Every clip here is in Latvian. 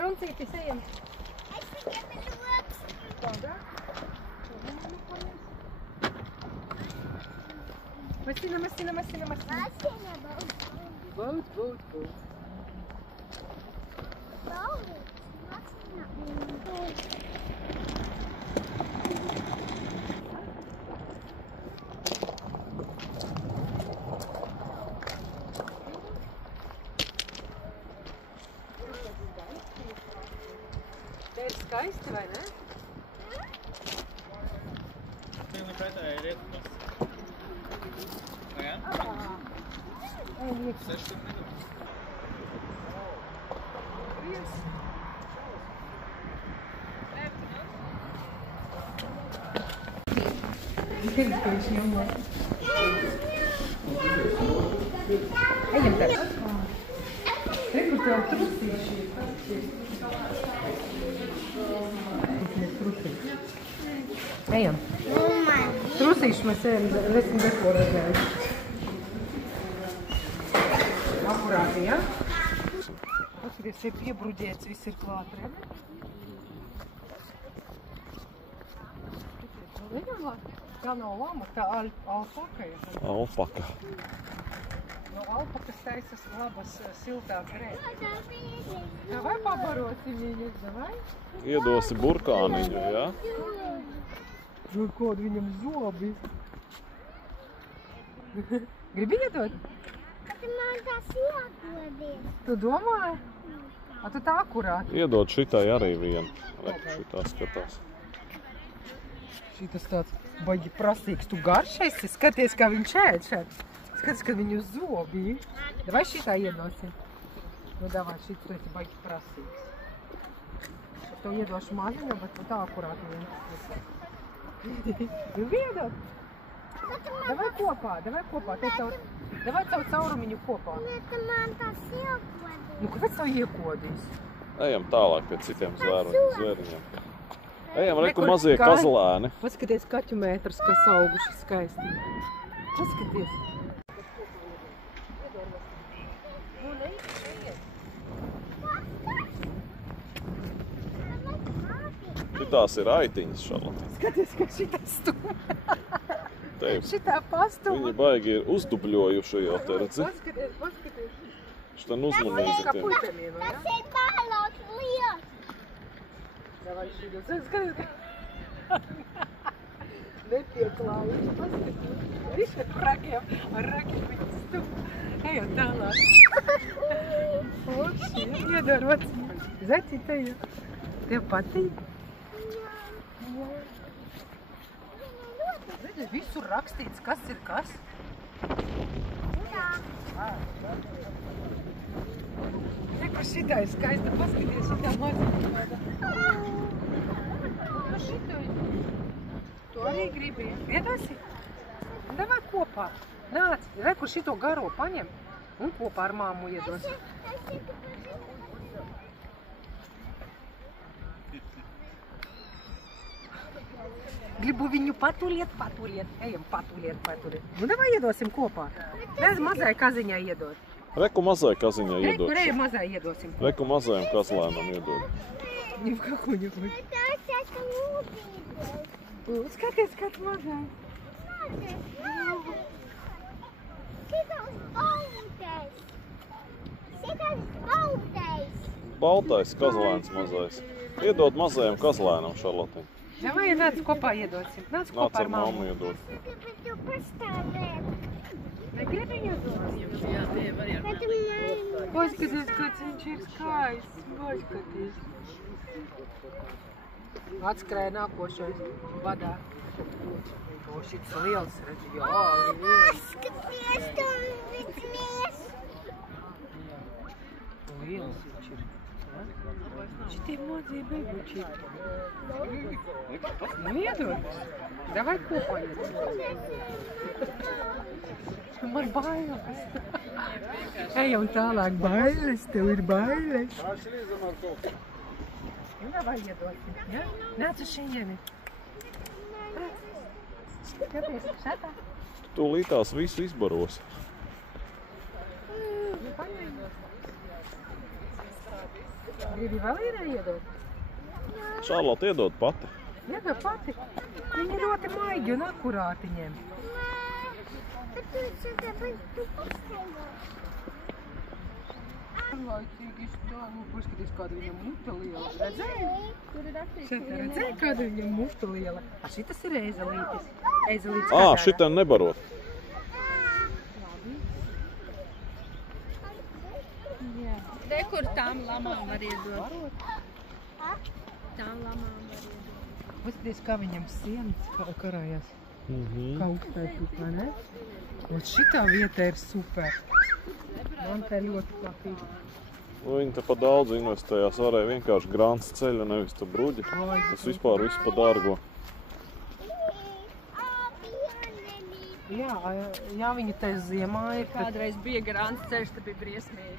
Runcītis, ejam. Es tikai minu loks. Tādā? Masina. Masina, Boat. Te ir skaisti, vai ne? Viena pretā ir rietumas. Vai jā? Ej, iekšā. 16 minūtes. Viņš jumā. Ejam tad. Rekur tev trusīši ir. Ejam. Trusīši mēs esam dekorētāji. Akurāti, ja? Paskaties, šeit piebruģēts, viss ir klāt, redzi? Tā nav lama, tā alpaka ir. Alpaka. No alpakas taisas labas siltā grēta. Davai pabarosim viņus, davai? Iedosi burkāniņu, jā? Nu, kod viņam zobi. Gribi iedot? Kad man tas jāgodies. Tu domāji? A, tu tā akurāti. Iedod šitai arī vienu. Šitā skatās. Šitas tāds baigi prasīgs. Tu garšais, skaties, kā viņš ēd šeit. Skaties, kad viņu zobi. Davai šitā iedosim. Nu, davai, šit tu esi baigi prasīgs. Es tev iedošu maziņu, bet tu tā akurāti vienu. Gribi iedot? Davai kopā. Davai tavu caurumiņu kopā. Kad man tas jāgodies. Nu, kāpēc tev iekodīs? Ejam tālāk pie citiem zvēriņiem. Ejam, reku mazie kazlēni. Paskaties kaķu mētrus, kas auguši skaisti. Paskaties. Šitās ir aitiņas, Šarlote. Skaties, ka šitā stūma. Tev. Šitā pastuma. Viņi baigi ir uzdubļojuši jau te, redzi? Paskaties. Šitā uzmanīzi tiem. Puļteniem, ja? Tas ir bālots liels. Davai šitā. Skaties, ka... Nepieklājuši. Paskaties. Viņš ar rakiem viņa stūma. Ejot tālāk. Lūkši, iedod rociņu. Zaķi, tev patīk? Redzi, visur rakstīts, kas ir kas. Jā. Reku, šitā ir skaista. Paskaties, šitā maziņa. Nu, šitā ir. Tu arī gribi. Iedosi? Davai kopā. Nāc, reku, šito garo paņem un kopā ar māmu iedosi. Gribu viņu paturiet. Ejam, paturiet. Nu, davai iedosim kopā. Bez mazai kaziņai iedod. Reku mazai kaziņai iedod. Reku mazai iedosim. Reku mazajam kazlēnam iedod. Ņem kako. Tas esmu mūtīties. Skaties, kāds mazai. Šitas baltais. Baltais kazlēns mazais. Iedod mazajam kazlēnam, Šarlote. Davai, nāc kopā iedosim. Nāc kopā ar mammu mammu. iedod. Tu pastāvēt. Negribi iedot? Bet man... Paskaties, kāds viņš ir skaists. Paskaties. Atskrēja nākošais vadā. O, šits liels, redz, jā. Paskaties, tu vidmies. Liels viņš ir. Šitie mazie beiguči. Nu, iedod. Davai kopā iedod. Man bailes. Ejam tālāk, bailes, tev ir bailes. Nu, davai iedosim, ja? Nāc uz šeieni. Skaties, šatā. Tūlītās visu izbaros. Gribi vēl vienai iedot? Šarlote iedod pati. Iedod pati. Viņi ļoti maigi un akurāti ņem. Bet tu saki, tu paskaidro. Laicīgi izstāv, paskaties, kāda viņam muta liela. Redzēji? Šeit redzēji, kāda viņam muta liela. Šitas ir eizelītis. Eizelītis kādā. Šitā nebarot. Te, kur tām lamām var iedot. Tām lamām var iedot. Paskaties, kā viņam sienas karājās. Kā uztais тут, vai ne? Un šitā vieta ir super. Man te ļoti patīk. Viņi te pa daudz investējās, varēja vienkārši grāns ceļu, nevis tu bruģi. Tas vispār viss pa dārgo. Jā, viņi te ziemā ir. Kādreiz bija grāns ceļš, tad bija briesmīgi.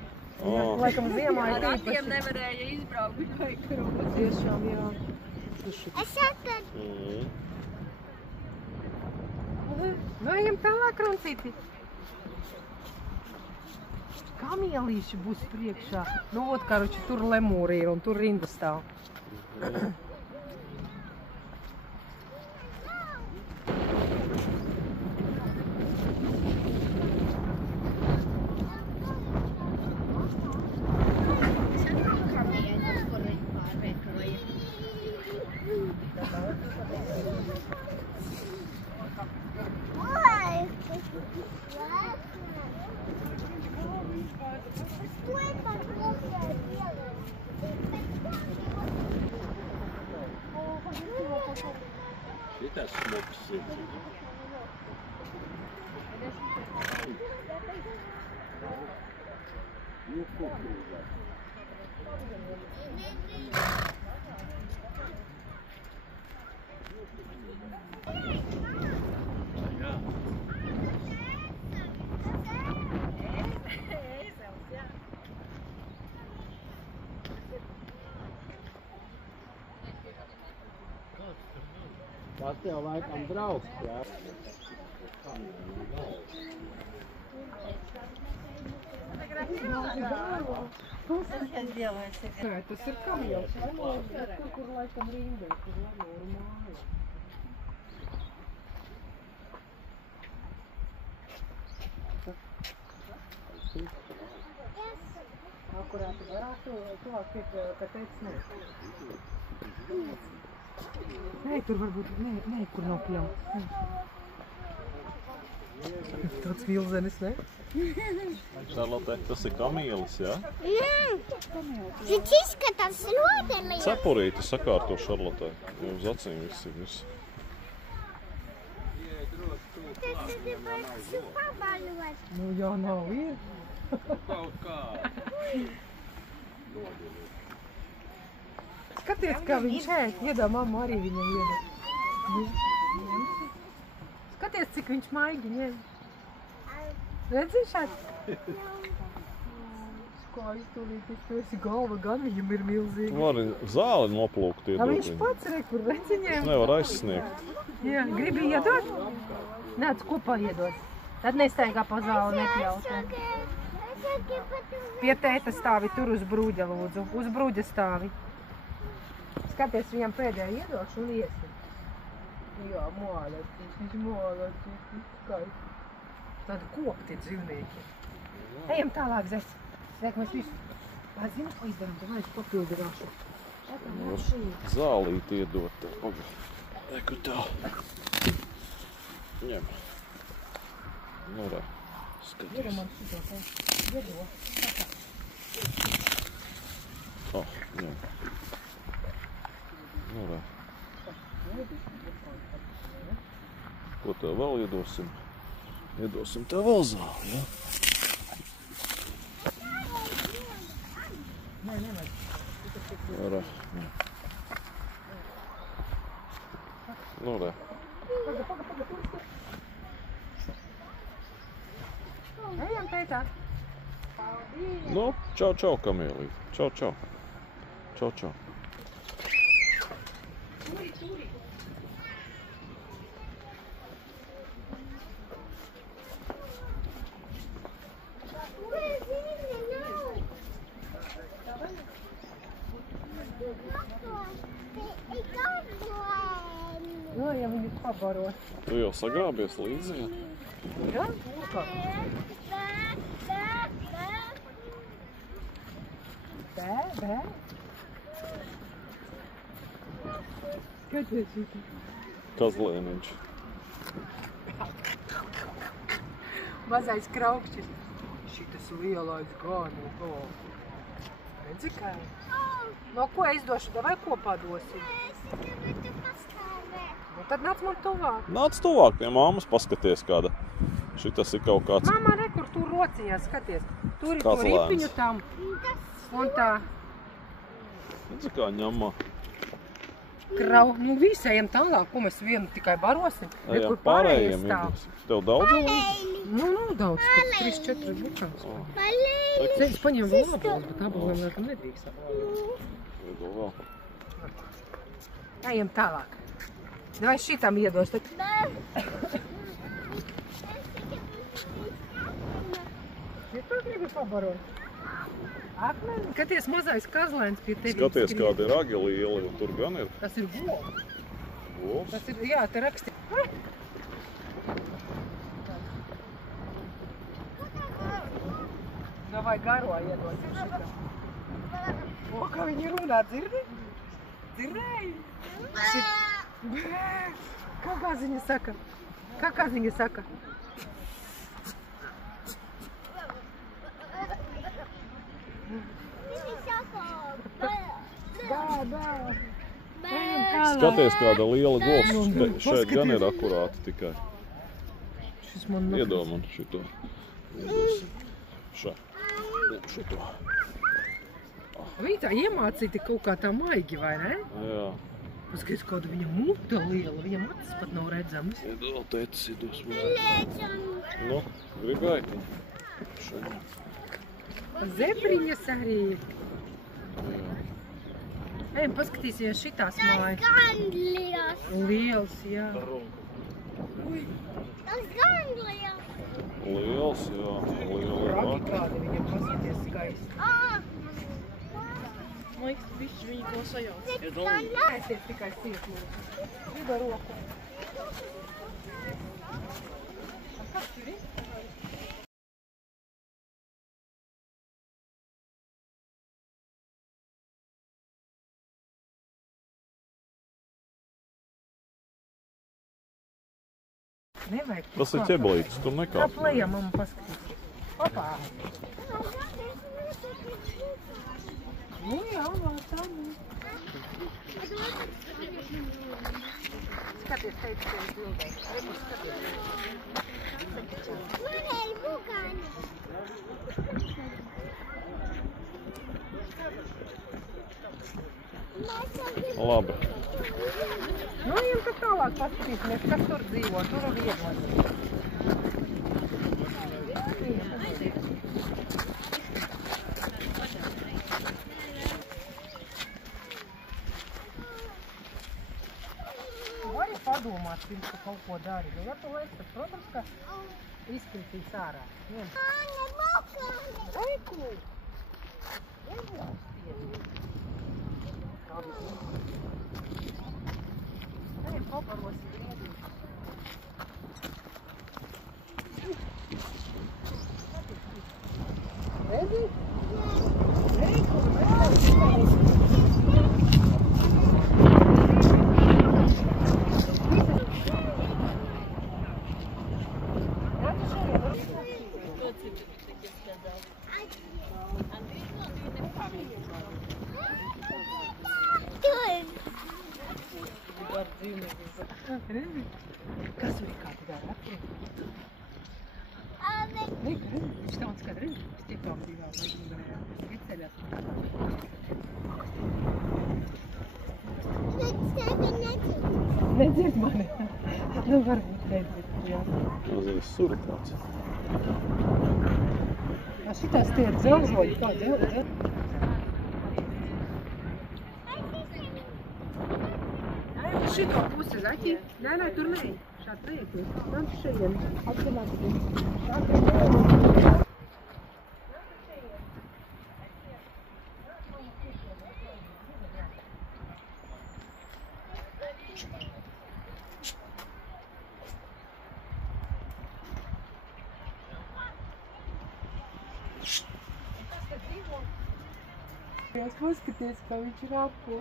Laikam ziemā ir Ar ratiem nevarēja izbraukt, bija vajag krūti. Tiešām, jā. Es saku, Ejam tālāk, Runcīti. Kamielīši būs priekšā. Nu, ot, karoči, tur lemūri ir un tur rinda stāv. Šitas smuks ir. Tas tev laikam draugs, jā? Tas ir kamielis. Kur laikam rinda, kur lemūri māja. Akurāti varētu tuvāk piek, ka teic nē. Nē, tur varbūt, nē, kur nav pļauts. Tāds vilzenis, ne? Šarlote, tas ir kamielis, jā? viņš izskatās ļoti liels. Cepurīti sakārto Šarlotē. Jau uz acīm viss ir viss. Tas ir vajag pabalot. Nu, jā, nav ir. Kaut kā. Skaties, kā viņš ēd. Iedā mamma arī viņam iedā. Skaties, cik viņš maigi ņem. Redzi šāds? Kā iztūlītis, tu esi galva, gan viņam ir milzīgi. Vari zāli noplūkt iedot Viņš viņu. pats re, kur redzi ņem. Tas nevar aizsniegt. Jā, gribi iedot? Nāc, kopā iedot. Tad nestaigā pa zāli nepļaut. Pie tēta stāvi tur uz brūģa, lūdzu. Uz brūģa stāvi. Skaties, viņam pēdējā iedošu un iesim. Jā, mālēcīs, viņš mālēcīs, viņš skaisti. Tādi kokti dzīvnieki. Ejam tālāk, Zes. Sveik, mēs visu. Zini, ko izdarām, tad mēs papildināšu. Zālīti iedot tev. Pagad. Eku tā. Ņem. Nu, re. Skaties. Iedam man šito te. Iedo. Ņem. Nu, re. Ko tev vēl iedosim? Iedosim tev vēl zāli, ja? Nē, nevajag. Re. Nu, re. Ejam, tētā. Nu, čau, čau, kamielīt. Čau, čau. Čau, čau. pabarot. Tu jau sagrābies līdzi, ja? Jā? Nu kā? Bē. Skaties šitā. Kazlēniņš. Mazais kraukšķis. Šitas lielais gan. Redzi kā? No ko es došu? Davai kopā dosim. Nu tad nāc man tuvāk. Nāc tuvāk pie mammas, paskaties kāda. Šitas ir kaut kāds Mamma, re, kur tur rociņā, skaties. Tur ir to Kazlēns. ripiņu tam. Un tā Redzi kā ņemā. Nu visi ejam tālāk, ko mēs vienu tikai barosim. Re, Ejam kur pārējie pārējiem stāv. iedos. Tev daudz līdzi? Nu, daudz, kad 3-4 bučās. Malī. Es paņemu vēl ābols, bet ābols laikam nedrīkst. Iedo vēl. Ejam tālāk. Vai šitam iedos, tad... Ja tu gribi pabarot? Akmeni, skaties, mazais kazlēns pie tevis. Skaties, kādi ir agi lieli, un tur gan ir Tas ir govs. govs. Tas ir, jā, te raksti. Davai garo iedosim šitam. O, kā viņi runā, dzirdi? Dzirdēji? Kā kaziņa saka? Kā kaziņa saka? Skaties, kāda liela govs. Nu, Šeit gan ir paskaties. akurāti tikai. Šis man Iedod man šito. Iedosim. Šā. Šito. Viņa tā iemācīta kaut kā tā maigi, vai ne? Jā. Paskaties, kāda viņa muta liela. Viņa matas pat nav redzamas. Iedod, tētis, iedos mazliet. Nu, gribēji? Šeit. Zebriņas arī. Jā. Ejam, paskatīsimies šitās mājas. Gan liels. Liels, jā. Tas gan liels. Liels, jā. Liela Ragi ragi. kādi viņam, paskaties skaisti. Man liekas, bišķi viņi ko sajauc. Aiziet tikai ciet, lūdzu. Griba roku. Kas tur ir? Nevajag. Tas ir ķeblītis, tur Kā nekāp. plējā, mamma, paskatīsies. Opā. Nu jā, vēl tā, nu. Skaties, teicu, tevi bildē. Rebu, skaties. Man ir bukani. Labi. Nu, ejam tad tālāk paskatīsimies, kas tur dzīvo. Tur ir vienos. Vari padomāt, pirms tu kaut ko dari. Jo, ja tu lēsi, tad, protams, ka izkritīs ārā. Ņem. Man ir bukani. Reiku! Iebraustiet. Ejam, pabarosim griedīt. Redzi? Reiku, Redzi? Kas tur ir kādi dara? Redzi, viņš tāds kā redzi. Es tikām divām varētu. Ieceļās. Nedzird mani. Nu, varbūt nedzird, jā. Mazais suri tāds. Šitās tie ir dzelžoļi. Kā dzelžoļi? Šito pusi, zaķi? Nē, tur nē. Šāds neiekļūt. Man šeit. Atcināt. Šāds neiekļūt. Paskaties, kā viņš ir apu.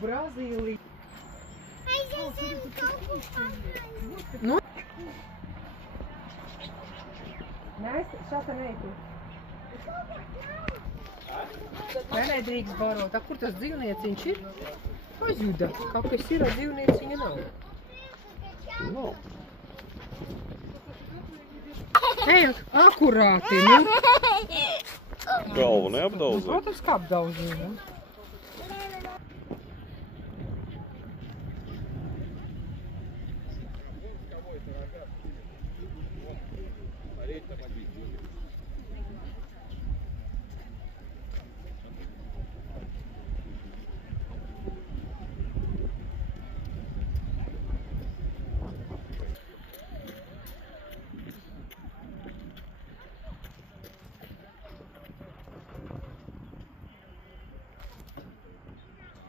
Brazīlija. Aiziesim kaut ko paņemt. Nu? Nē, šāda neitu. Vai nedrīkst barot? Kur tas dzīvnieciņš ir? Pazuda. Kaut kas ir, dzīvnieciņa nav. Nu, Ej, akurāti, nu. galvu neapdauzē. Protams, kā apdauzīt, nu.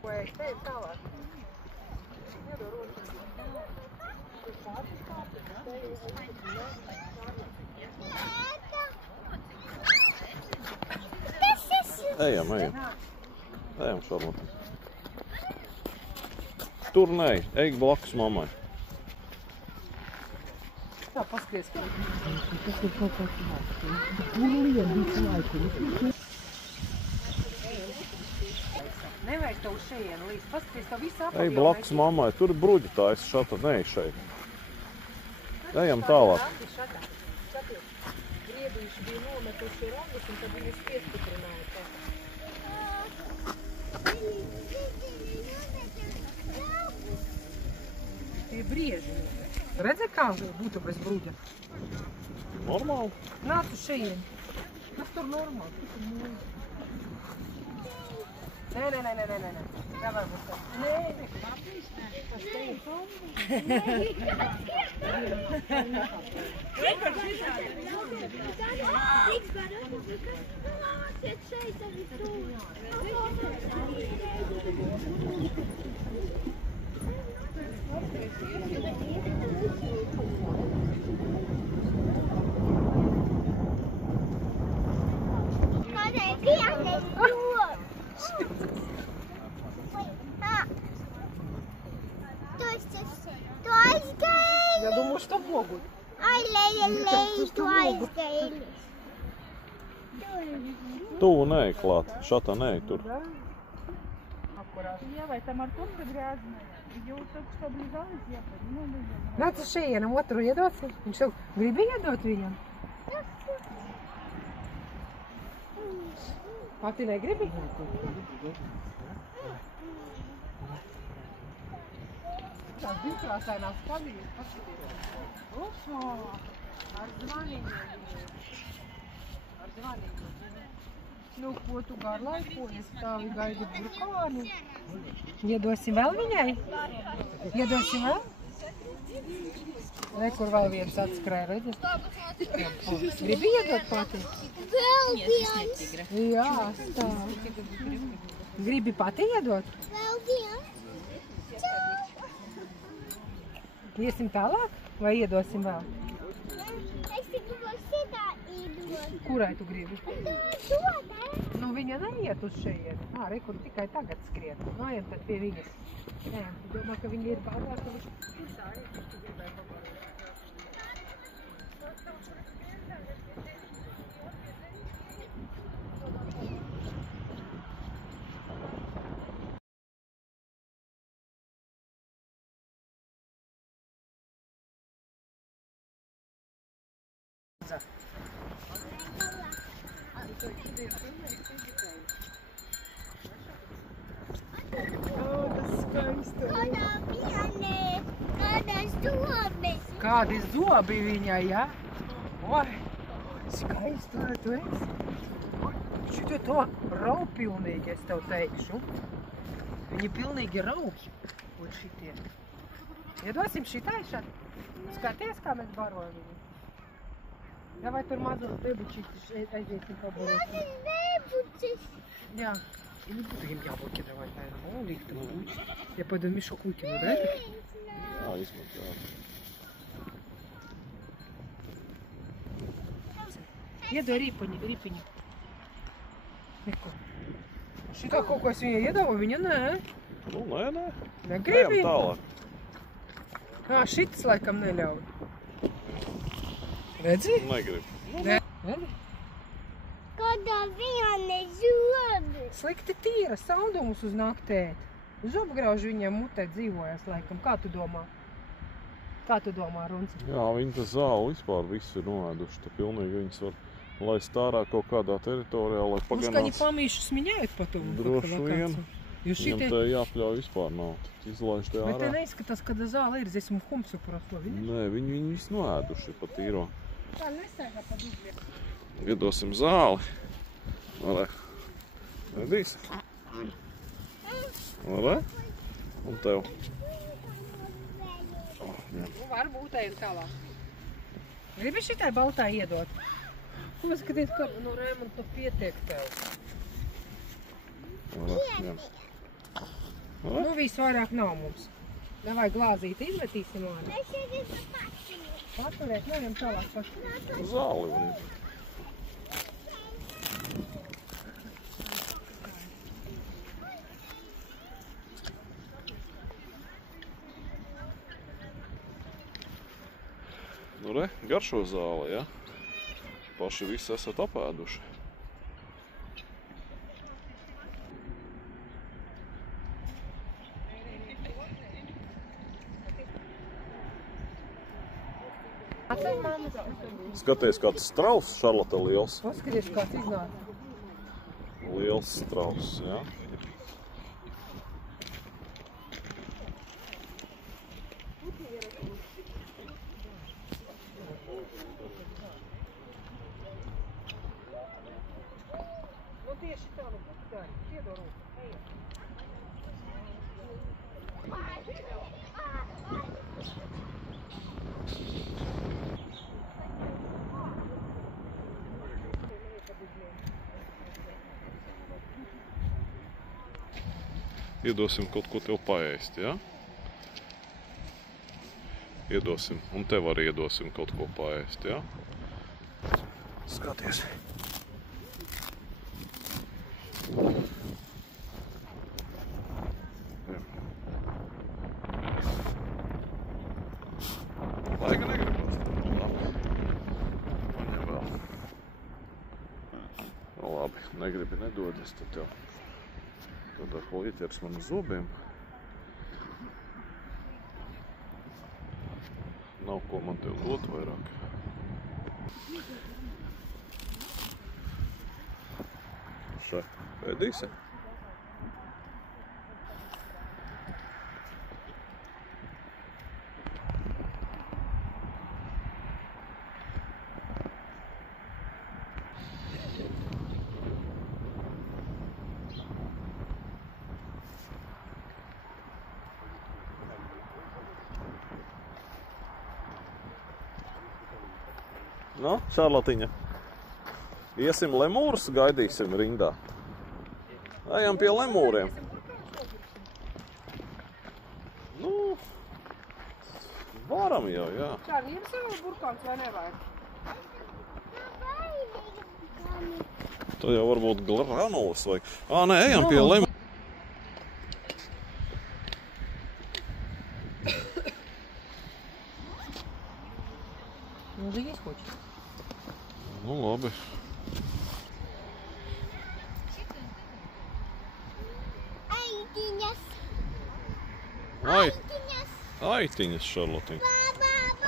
Vai, te tālāk. Iedod rokas. Ejam, ejam. Ejam, Šarlote. Tur nē, ej blakus mammai. Tā, paskaties, ka tas ir kaut kā tāds. Lien visu laiku. Nevajag tev uz šejienu līdz. Paskaties, tev visu apakļā. Ej blakus mammai, tur ir bruģi taisa šata, nē šeit. Ejam tālāk. Skaties, griebīši bija nometuši ragus un tad viņus piestiprināja. Tie brieži. Redzi, kā būtu bez bruģa? Normāli? Nāc uz šejienu. Tas tur normāli. Nē. Davai būs tā. Nē. Tas te ir Я думаю, что могут. Tu aizgāji. Tuvu nē, klāt. Šatā nē, tur. Vai tam ar turku grāzmē? Jūs только что облизались, я понимаю. Nāc uz šejienam, otru iedosi. Viņš jau gribi iedot viņam. Pati negribi? Tās divkrāsainās kavijas, paskatieties. Oho, ar zvaniņiem. Ar zvaniņiem. Nu, ko tu garlaikojies, stāvi gaidi burkānu. Iedosim vēl viņai? Iedosim vēl? Re, kur vēl viens atskrēja, redzi? Gribi iedot pati? Vēl viens. Jā, stāv. Gribi pati iedot? Vēl viens. Iesim tālāk vai iedosim vēl? Es tikai šitā iedot. Kurai tu gribi? Šodien. Nu, viņa neiet uz šejienu. Re, kur tikai tagad skrien. Nu, ejam tad pie viņas. Ejam, tu domā, ka viņa ir pārāk, ka viņš tur tā ir, viņš tu gribēja pabarot. Kādi zobi viņai, ja? Oi, skaisti, vai tu esi? Šito to raupilnīgi, es tev teikšu. Viņi pilnīgi raup. Un šitie. Iedosim šitai šeit. Skaties, kā mēs barojam viņu. Davai tur mazos bebučītis aiziesim pabarot. Bebučis. Jā. Я не буду им яблоки давать, наверное, мало ли их там будет. Я пойду мешок выкину, да? Jā, izmet, jā. Iedod ripiņu. Neko. Šitā kaut ko es viņai iedevu, viņa nē. Nu, nē. Negribi? Ejam tālāk. Šitas laikam neļauj. Redzi? Negribu. Nē. Redzi? Kādā viņa nezodi. Slikti tīra saudumus uz naktēt. Zobgrauži viņiem mutē dzīvojas laikam. Kā tu domā? Runci? Jā, viņi tā zāli vispār visu ir noēduši. Tā pilnīgi viņas var laist ārā kaut kādā teritorijā, lai Mums, ka viņi paganāts. pamīšus minējot pa to. Droši vien. Jūs Viņam šitie... te jāpļauj vispār nav. Izlaiž te Bet te ārā. neizskatās, kad zāle ir. Es esmu humsu prosto. Nē, viņi visu noēduši pa tīro. Tā nesēgā pa dubļiem. Iedosim zāli. Lai. Redīsi? Lai. Un tev. Nu, varbūt ejam tālāk. Gribi šitai baltā iedot? Ko skaties, kā no Raimonda to pietiek tev? Lai. Nu, viss vairāk nav mums. Davai glāzīti izmetīsim ārā. Es gribu paciņu. Paturēt, ejam tālāk paši. Zāli var iet. Nu re, garšo zāli, ja? Paši visi esat apēduši. Atceļ, mamma. Skaties, kāds strauss, Šarlota, liels. Paskaties, kāds iznāk. Liels strauss, ja? Nu, tieši tā, nu, dari. Iedod roku. Ejam. Iedosim kaut ko tev paēst, ja? Iedosim, un tev arī iedosim kaut ko paēst, ja? Skaties. Laika negribas. Labi. Paņem vēl. Nu, labi, negribi nedodies, tad tev. Tad ar ko ieķers man uz zobiem. Nav ko man tev dot vairāk. Še, ēdīsi? Nu, Šarlotiņa. Iesim lemūrus, gaidīsim rindā. Ejam pie lemūriem. Nu, varam jau, jā. Čārli, jums jau burkāns vai nevajag? To jau varbūt granulas vajag. Nē, ejam pie lemūriem. Nu, zīs kuķi. Nu, labi. Aitiņas. Aitiņas, Šarlotiņa.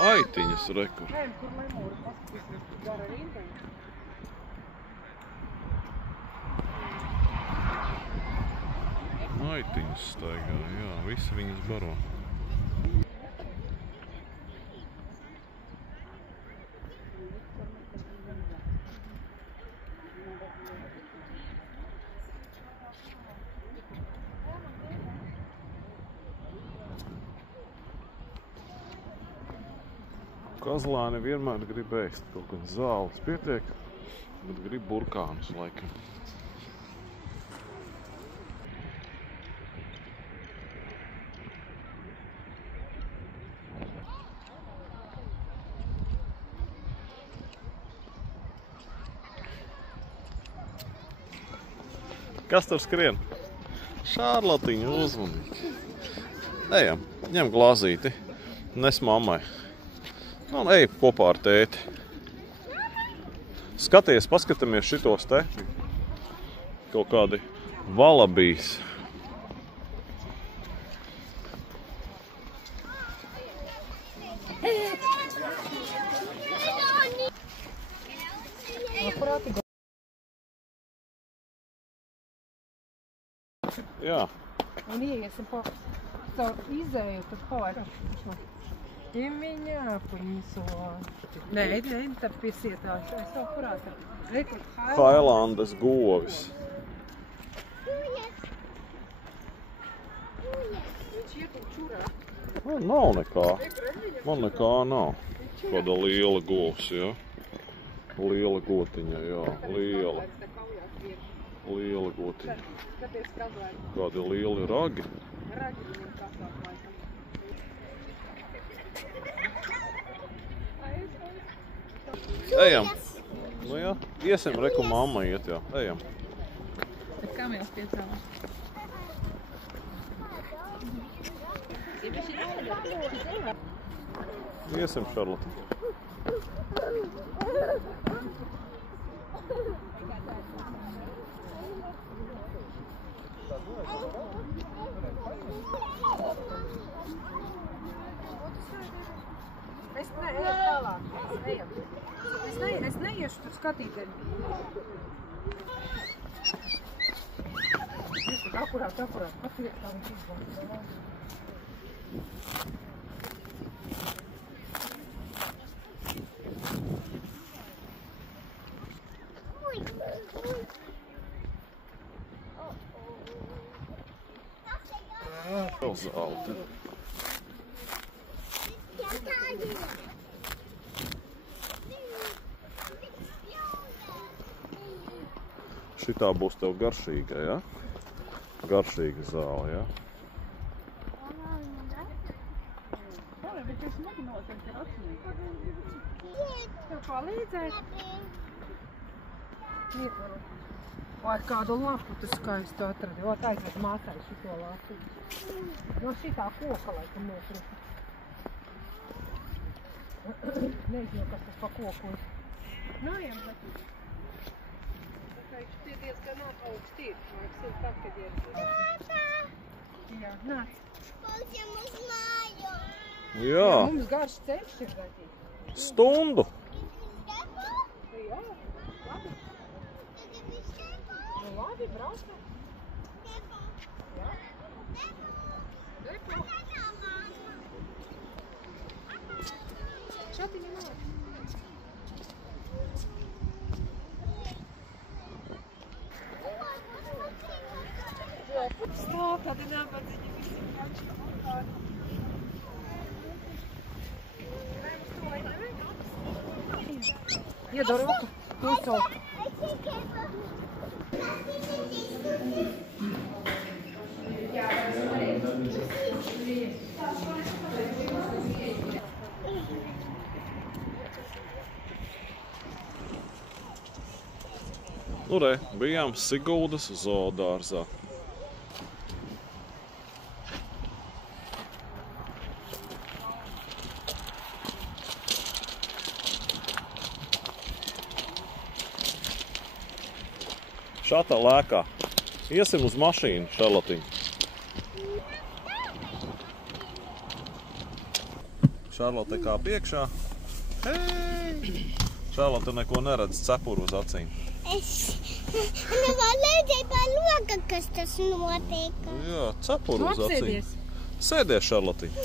Aitiņas, rekur. Ejam, kur lemūri, paskatīsimies, kur gara rindiņa. Aitiņas staigā, jā, visi viņas baro. Kazlāni vienmēr grib ēst, kaut gan zāles pietiek, bet grib burkānus laikam. Kas tur skrien? Šarlotiņa uzmanīgi. Ejam, ņem glāzīti. Nes mammai. Nu, un ej kopā ar tēti. Skaties, paskatāmies šitos te. Kaut kādi valabīs. Jā. Un ieiesim pa caur izēju, tad palaidām. Imiņā puņso. Nē, tad piesietās. Es vēl kurātā. Hailandas govis. Nav nekā. Man nekā nav. Kāda liela govs, jā. Liela gotiņa, jā. Liela. Liela gotiņa. Kādi lieli ragi. Ejam. Nu jā, iesim, reku mamma iet, jā. Ejam. Bet kā mēs piecāmā? Iesim, Šarlota. Es neiešu tur skatīties. Akurāt. Paciet, kā viņš izbārs. Vēl zelta. Šitā būs tev garšīga, ja? Garšīga zāle, ja? Bet es neminoties ar atsimību. Tev palīdzēt? Ietvaru. Vai kādu lapu tu skaistu atradi? Ot, aizved mātai šito lapu. No šitā koka, laikam, nokrita. Nezinu, kas tas pa koku ir. Nājam, bet... Tie diezgan augsti ir. Māksim tā, kad ir. Jā, nāc. Mums jau uz māju. Jā. Mums garš ceļš ir gatīgi. Stundu. Jā, labi. Nu, labi, braucam. Jā. Depo. Šatiņa nāc. Stāv tādi nabadzīņi visi kači. Iedod roku, pīsot. Nu, re, bijām Siguldas zoodārzā. Šātā lēkā. Iesim uz mašīnu, Šarlotiņa. Šarlote kā piekšā. Hei! Šarlote neko neredz, cepuru uz acīm. Es nevaru redzēt pa loka, kas tas notiek. Jā, cepuru uz acīm. Apsēdies. Sēdies, Šarlotiņa.